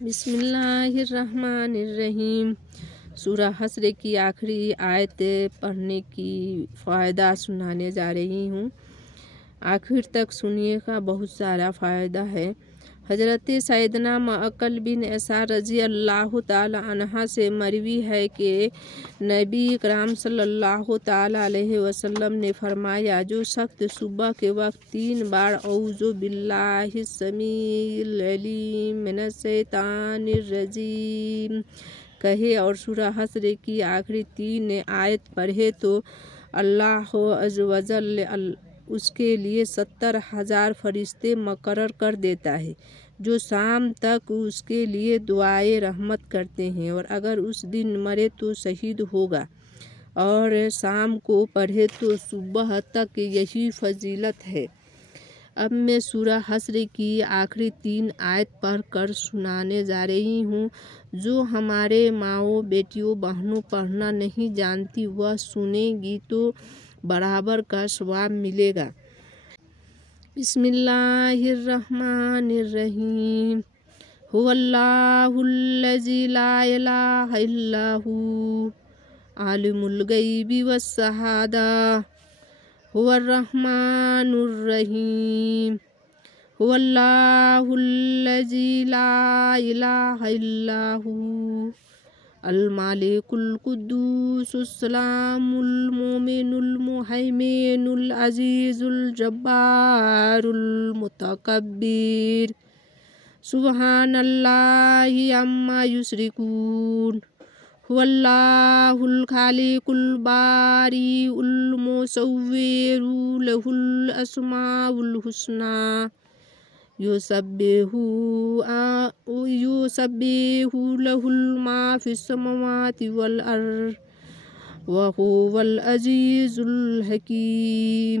بسم اللہ الرحمن الرحیم۔ سورہ حشر کی آخری آیت پڑھنے کی فائدہ سنانے جا رہی ہوں، آخر تک سنیے گا، بہت سارا فائدہ ہے۔ حضرت سیدنا معقل بن یسار رضی اللہ تعالی عنہ سے مروی ہے کہ نبی کرام صلی اللہ تعالی علیہ وسلم نے فرمایا، جو شخص صبح کے وقت 3 بار اعوذ باللہ السمیع العلیم من الشیطان الرجیم کہے اور سورہ حشر کی آخری 3 آیت پڑھے تو اللہ عز و جل اس کے لیے 70,000 فرشتے مقرر کر دیتا ہے، جو شام تک اس کے لیے دعائے رحمت کرتے ہیں، اور اگر اس دن مرے تو شہید ہوگا، اور شام کو پڑھے تو صبح تک۔ یہی فضیلت ہے۔ اب میں سورہ حشر کی آخری 3 آیت پڑھ کر سنانے جا رہی ہوں۔ جو ہمارے ماؤں، بیٹیوں، بہنوں پڑھنا نہیں جانتی، وہ سنے گی تو برابر کا ثواب ملے گا۔ بسم اللہ الرحمن الرحیم۔ هو اللہ الذی لا الہ الا هو عالم الغیب والشہادہ هو الرحمن الرحیم۔ هو اللہ الذی لا الہ الا هو الملک القدوس السلام المؤمن المہیمن العزیز الجبار المتکبر سبحان اللہ عما یشرکون۔ هو اللہ الخالق الباری المصور له الاسماء الحسنى یسبح له ما فی السماوات والارض وهو العزیز الحکیم۔